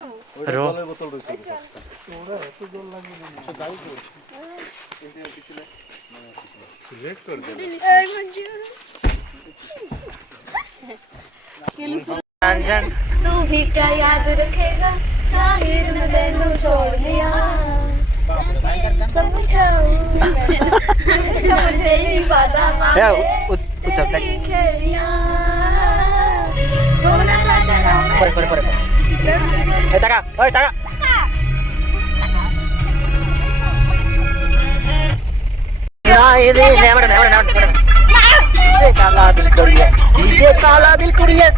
रो तू भी क्या याद रखेगा ताहिर ने तेनू छोड़ दिया समझे नहीं पाता खेलिया सोना था तेरा काला दिल कुड़िया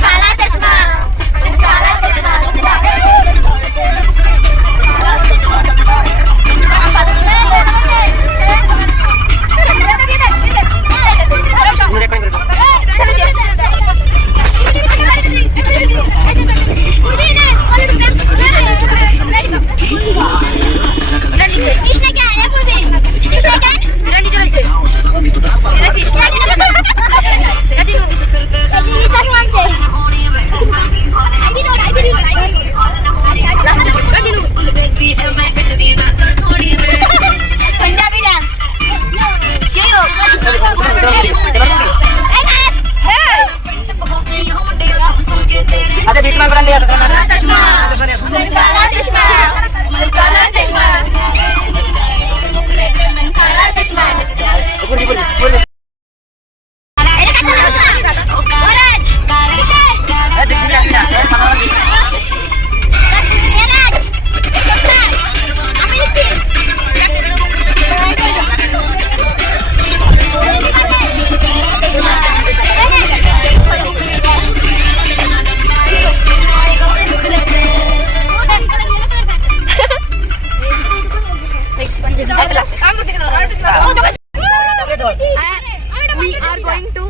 काला चश्मा We are going to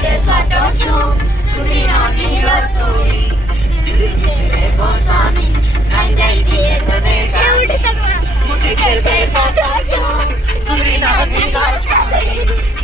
के साटो क्यों सुरी नानी बतोई तेरे बोसामी रंजाई दिए गणेश मुट्ठी के साटो क्यों सुरी नानी बतोई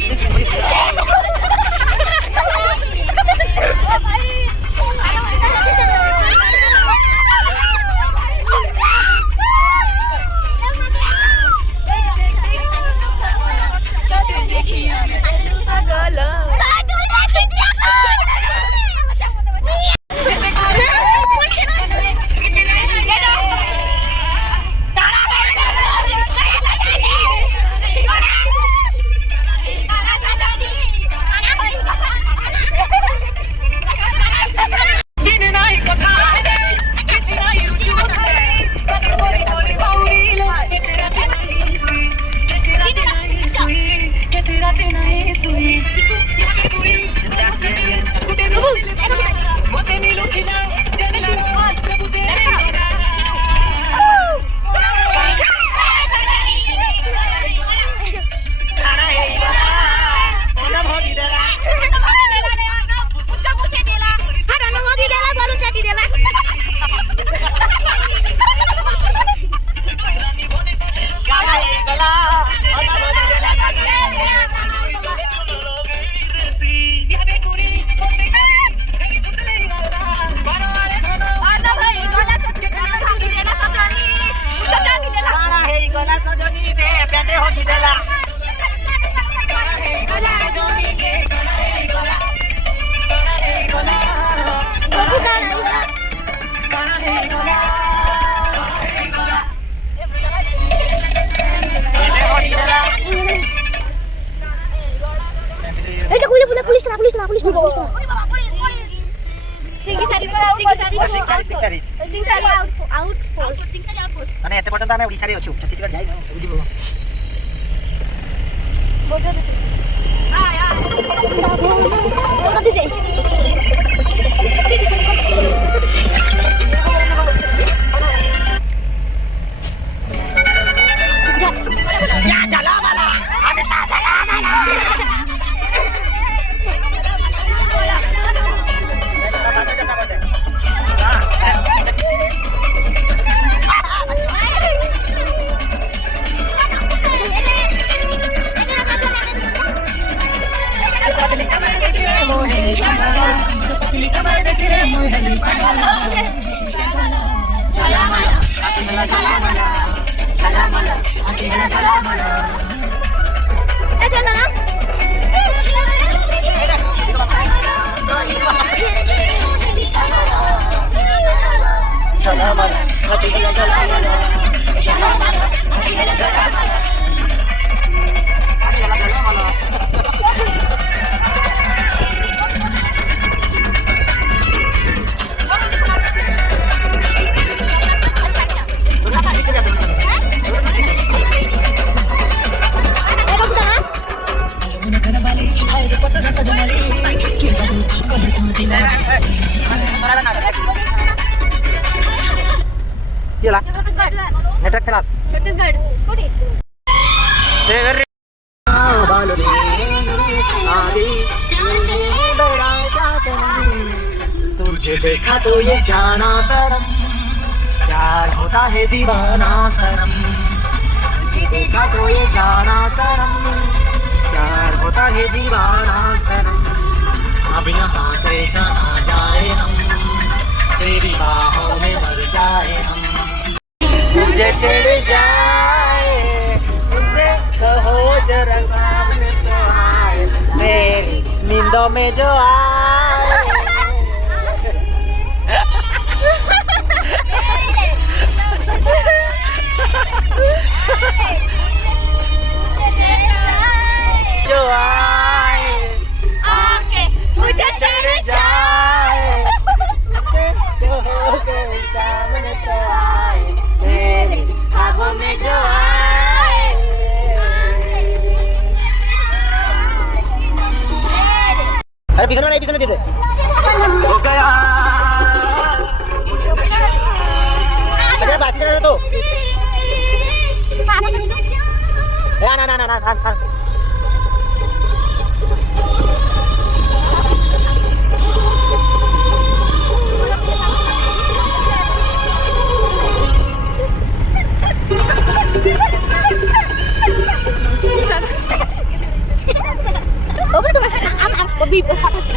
અને એતે પર્યંત અમે ઓડિશાରେ ଅଛୁ ଛତିଶଗଡ଼ ଯାଇ ବୁଝିବୁ नेटवर्क खराब छत्तीसगढ़ कोठी तुझे देखा तो ये जाना सनम प्यार होता है दीवाना सनम तुझे देखा तो ये जाना सनम प्यार होता है दीवाना सनम अब यहाँ से कहाँ जाए हम तेरी बाहों में मर जाए हम मुझे चढ़ जाए उसे कहो जरा सामने तो आए मेरी नींदों में जो आए जो आए आके मुझे चढ़ जाए उसे कहो जरा सामने तो आए मेरे ख्वाबों में जो आए अरे पीछे दे दे हो गया अरे बात कर तो ना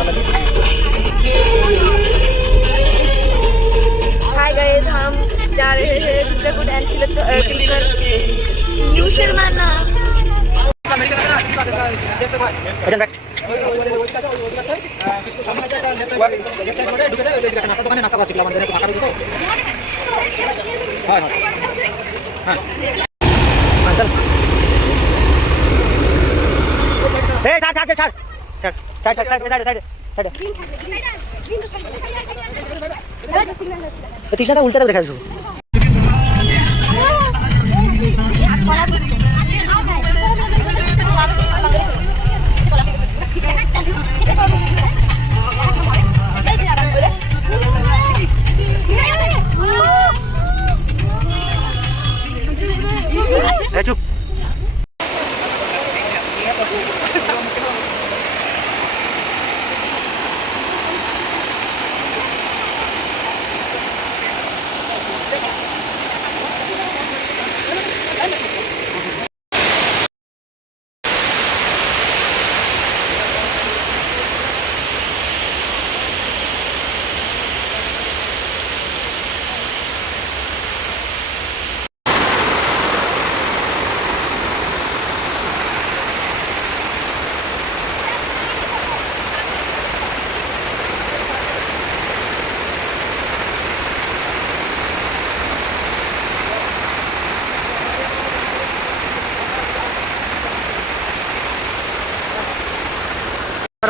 हाय गाइस, हम जा रहे हैं Chitrakoot and clicker you Sharma ना तीसरा उल्टा देखा चुप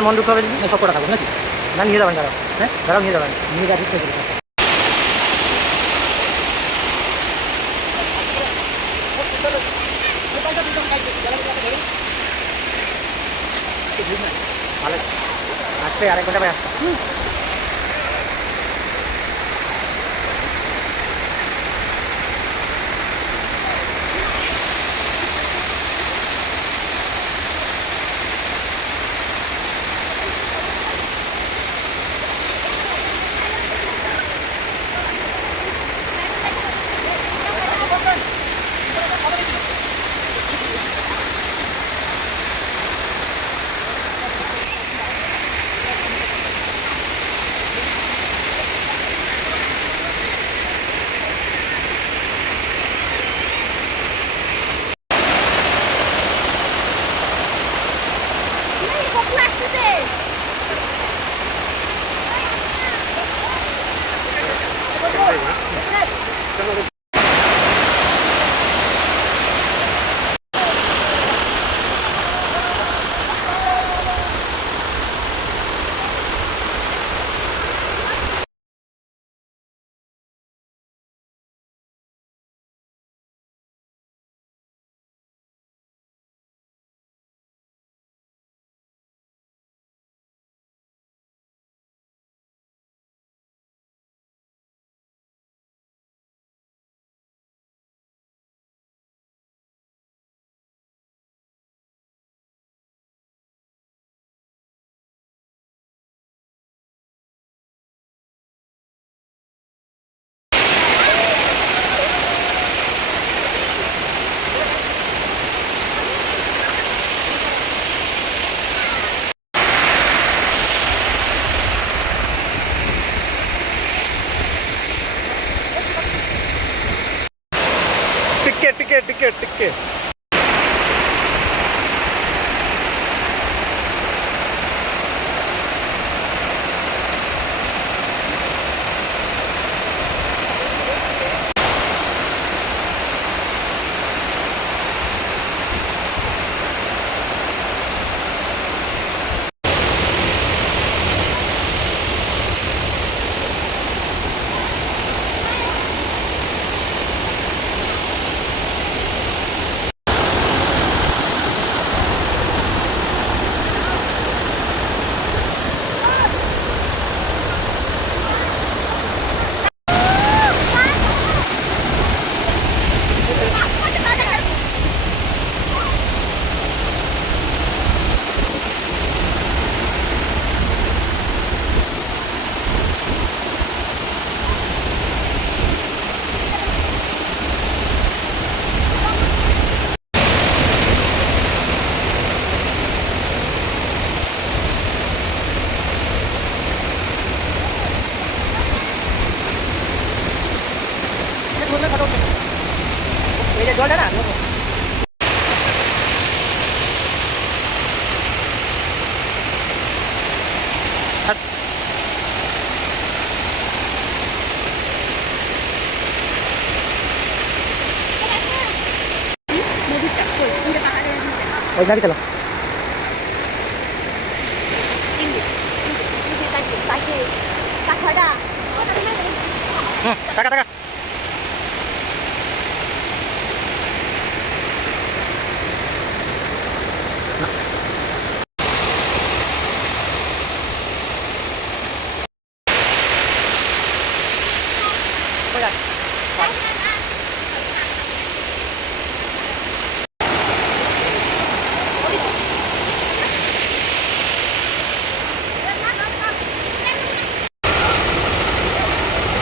মন দুঃখ হবে সব কটা থাকবো নাকি না নিয়ে যাবেন দাঁড়াও হ্যাঁ দাঁড়াও নিয়ে যাবেন নিয়ে যাচ্ছি ভালো আসবে আরেক ঘন্টা পরে আসবে टिके और इधर चलो टाका टाका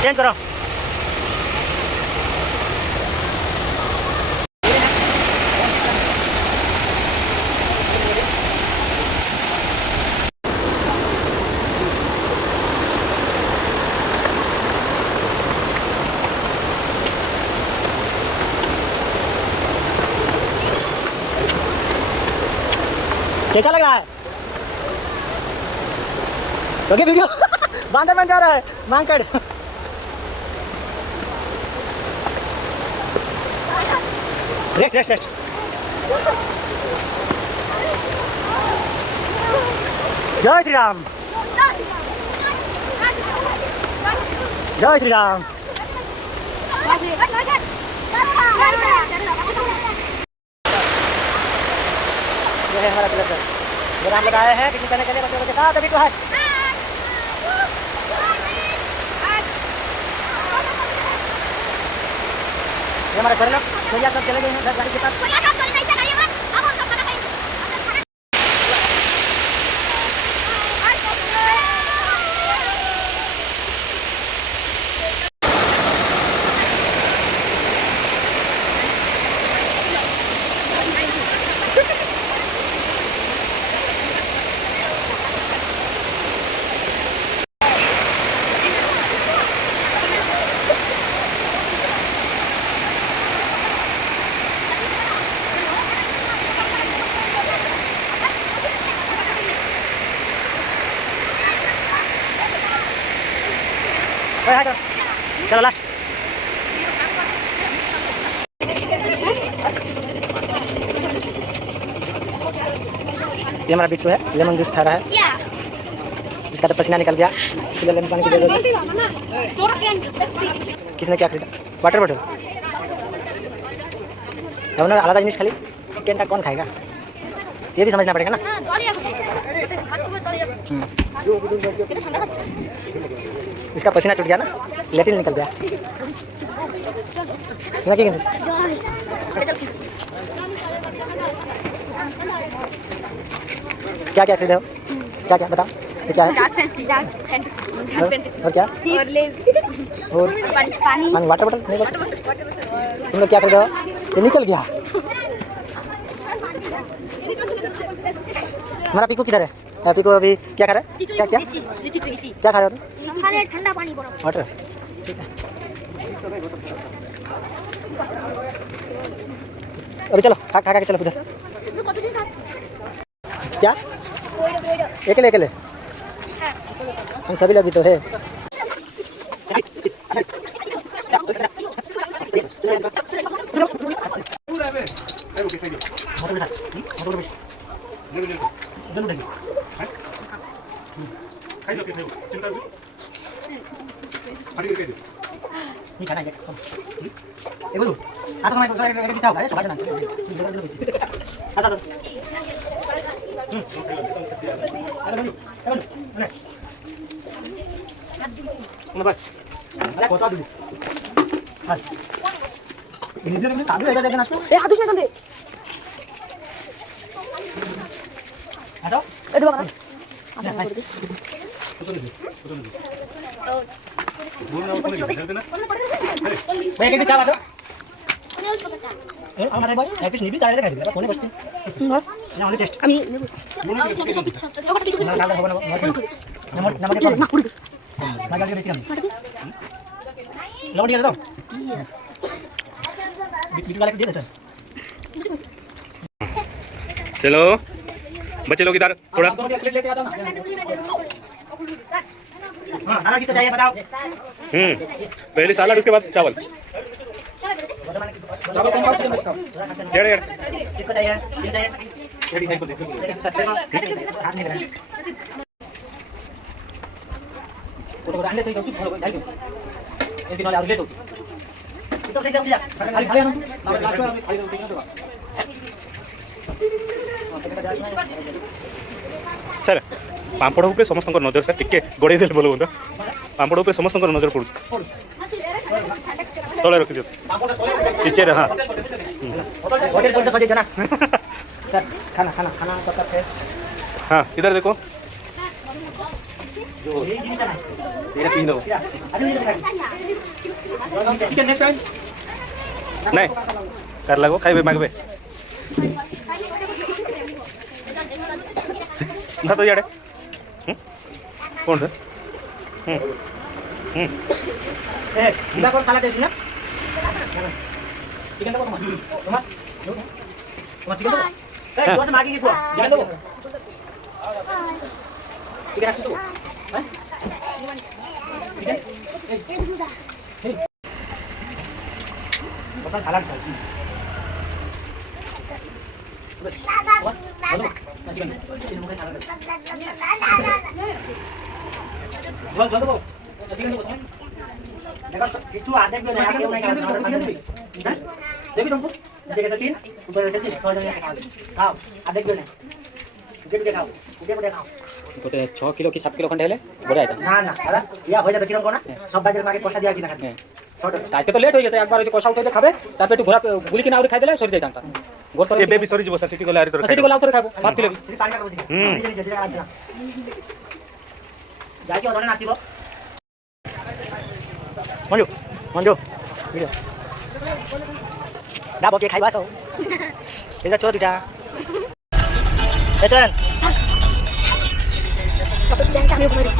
चेंज करो कैसा लग रहा है क्योंकि वीडियो बांधर बन जा रहा है मांग कर रेस्ट रेस्ट रेस्ट जय श्री राम जय श्री राम ये है हमारा क्लब ये हम लोग आए हैं पिकनिक करने के लिए बच्चों के साथ अभी तो है ये हमारा घर लोग भैया सब चले गए हैं गाड़ी के साथ चलो लास्ट ये हमारा बिट्टू है लेमन जूस खा रहा है इसका तो पसीना निकल गया इसलिए लेमन पानी की जरूरत है किसने क्या खरीदा वाटर बॉटल ना आलादा जिनिस खाली चिकन का कौन खाएगा ये भी समझना पड़ेगा ना इसका पसीना छूट गया ना लेटिन निकल गया क्या क्या खरीदे हो क्या क्या बताओ ये क्या है और क्या और पानी वाटर बॉटल नहीं बस तुम लोग क्या खरीदे हो ये निकल गया हमारा पीकू किधर है पीकू अभी क्या खा रहा है क्या क्या क्या खा रहे हो तुम ठंडा पानी वाटर ठीक है अभी चलो खा खा के चलो उधर क्या अकेले अकेले हम सभी लोग भी तो है चलो बच्चे लोग इधर थोड़ा पहले सलाद उसके बाद चावल किसको चाहिए रेडी साइड को देखो हाथ नहीं लगाना फोटो को आले तो चुप भालो जाई ए दिन वाला लेट होती तो सही जाऊ जा खाली खाली ना लास्ट में खाली होती ना सर पांपड़ उपरे समस्त नजर सर टिके गोड़े देले बोलो बंदा पांपड़ उपरे समस्त नजर पड़ू तले रखि दियो पीछे रे हां होटल पर सजे जना सर खाना खाना खाना पक्का है हां इधर देखो जो ये जीवित है तेरा पी लो अरे ये चिकन नेक्स्ट टाइम नहीं कर लगो खाइबे मागबे ना तो याडे कौन से ए इधर कौन साला टेस्ट ना चिकन तो मत चिकन तो ए दोस्त मागी की तू जान दो चिकन रख तू हैं चिकन अपन सलाद खा बस बोलो चिकन चिकन मुझे सलाद बोल बोल दो चिकन दो देखो किच्चू आधे भी नहीं आगे नहीं कर देखी तुमको देखे तीन ऊपर से तीन खा जाएंगे खाओ आधे भी नहीं उगे खाओ गोटे 6 किलो कि 7 किलो खंडे हेले बड़ा आइटम ना ना अरे या हो जाता किरम को ना सब बाजार मार्केट पैसा दिया कि ना खाते आज के तो लेट हो गए एक बार जो कोसा उठे खाबे तार पेट घोड़ा गुली किना और खाइ देले सरी जाइतांता गोर तो ये बेबी सॉरी जीव सर सिटी को लारी तो सिटी को लाव तो खाबो भात किलो फिर पानी का बसी नीचे नीचे जगह आजा जाके ओदने नाचिबो मंजू मंजू वीडियो ना बोके खाइबा सो एजा चो दिटा ए चल Dan kami boleh.